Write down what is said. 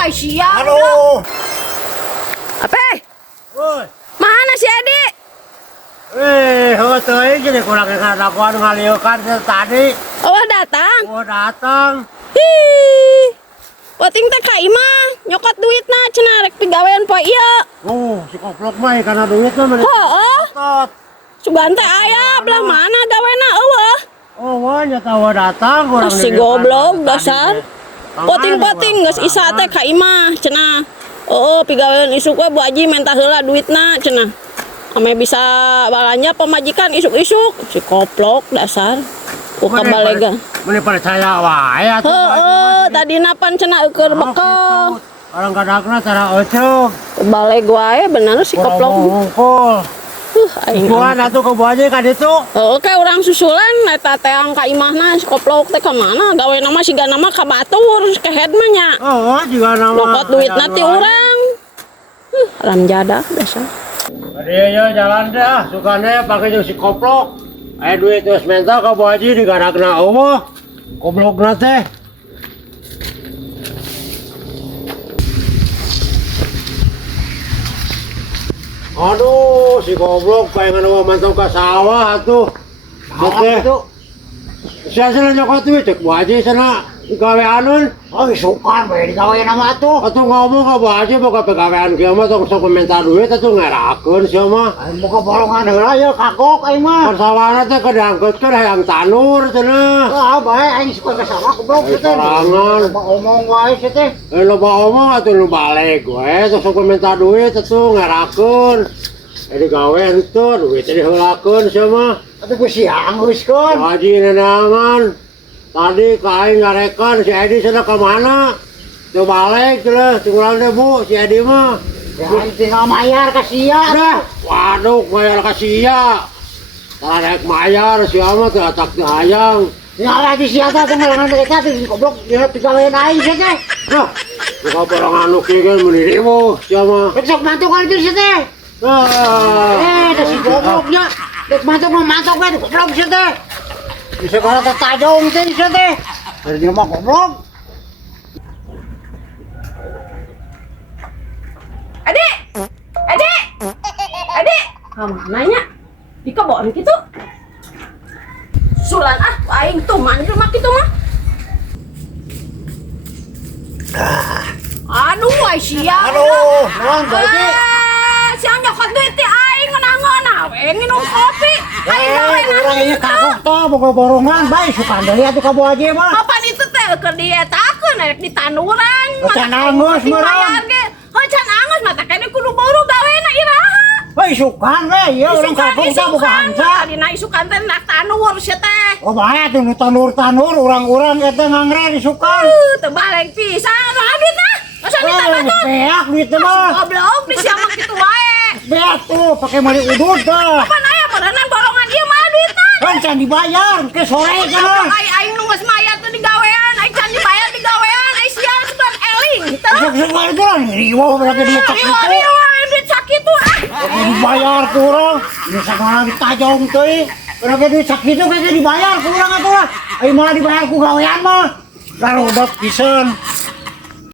ay siya. Aduh. Apa? Woi. Mana si Edi? Hotoy jadi kurang ngadakuan ngaliokan tadi. Oh datang. Oh datang. Hi. Poting teh ka imah nyokot duitna cenah rek pigawean poe ieu. Oh, si koplok mah karena duit mah mana. Heueuh. Tot. Sugan teh aya belah mana gawena eueuh. Oh, wah nyata wah datang kurang. Si goblok dasar. Poting-poting geus isa teh ka imah cenah. Oh, pigawean isuk we Bu Haji minta heula duitna cenah. Ame bisa balanja pemajikan isuk-isuk si koplok dasar. Uka balega. Meni percaya wae atuh. Heeh, tadina pan cenah eukeur bekel. Orang kadakna cara euceuk. Baleg wae bener si koplok. Ngungkul. Aing. Tuan atuh ke Bu Haji ka ditu. Oke urang susulan eta teang ka imahna si koplok teh ka mana? Gawe nama siga nama ka batur ke head mah nya. Oh, juga nama. Lokot duitna ti urang. Haram jadah dasar. Dia jalan dah, sukanya pakai jeung si koplok. Aya duit geus mental ka Bu Haji digarakna eueuh. Goblokna teh. Aduh, si goblok pengen mantau ka sawah atuh. Oke. Sia sana nyokot duit cek Bu Haji sana gaweaneun. Oh, sukan we digawean nama atuh. Atuh ngomong ka Bu Haji boga pegawean kieu mah tong sok minta duit atuh ngarakeun sia mah. Aing boga bolongan heula ya kagok aing mah. Persawana teh kedeangkeutkeun hayang tanur cenah. Ah, bae aing suka ka sawah goblok teh. Sorangan. Omong wae teh teh. Loba omong atuh nu balik we sok minta duit atuh ngarakeun. Digawe henteu duit teh diheulakeun sia mah. Atuh ku siang geuskeun. Bu Haji neneangan. Tadi ka aing ngarekan si Edi sana ka mana? Teu balik teh, tinggal deh Bu si Edi mah. Ya aing tinggal mayar ka sia. Dah, waduh mayar ka sia. Tarek mayar sia mah teu atak teu hayang. Ya lagi sia teh ngarangan eta teh goblok dia digawean aing teh. Nah, buka barang anu kieu kan meuni ribu sia mah. Rek sok mantuk kan teh teh. Teh si gobloknya. Rek mantuk mah mantuk we goblok teh. Bisa kalau tertajung teh teh. Dari dia mah goblok. Adik. Adik. Adik. Kamananya? Di kebon gitu. Sulan aing tuh manggil mah kitu mah. Aduh, ay siya. Aduh, naon Bu Haji? Siang nyokot duit ti aing ngeunah we nginum kopi. Aing gawe Urang ieu kagok teh boga borongan bae sukan deui atuh ka Bu Haji mah. apa itu teh keur dietakeun rek di tanuran. Can angus meureun. Heuh can angus mah teh kene kudu buru gawena iraha. Woi sukan we ieu urang kagok teh boga hansa. Dina isukan teh nak tanur sia teh. Oh bae atuh nu tanur-tanur urang-urang eta ngangre di sukan. Teu baleng pisan nah duit tah. Masa ditambah tuh. Beak duit teh mah. Goblok di siapa kitu wae. Beak tuh pake mari udud teh. Pan aya berenang borongan ieu mah duit tah. Kan can dibayar ke sore kana. Aing nu geus mayar teh digawean, aing can dibayar digawean, aing sial sugan eling teh. Sok-sok itu lah riwa berarti dia cak itu. Duit sakitu ah. Dibayar tuh orang. Ini sekarang ditajong teh. Berarti duit cak itu kagak dibayar ku urang atuh lah. Ayo malah dibayar ku gawean mah. Lalu udah pisan.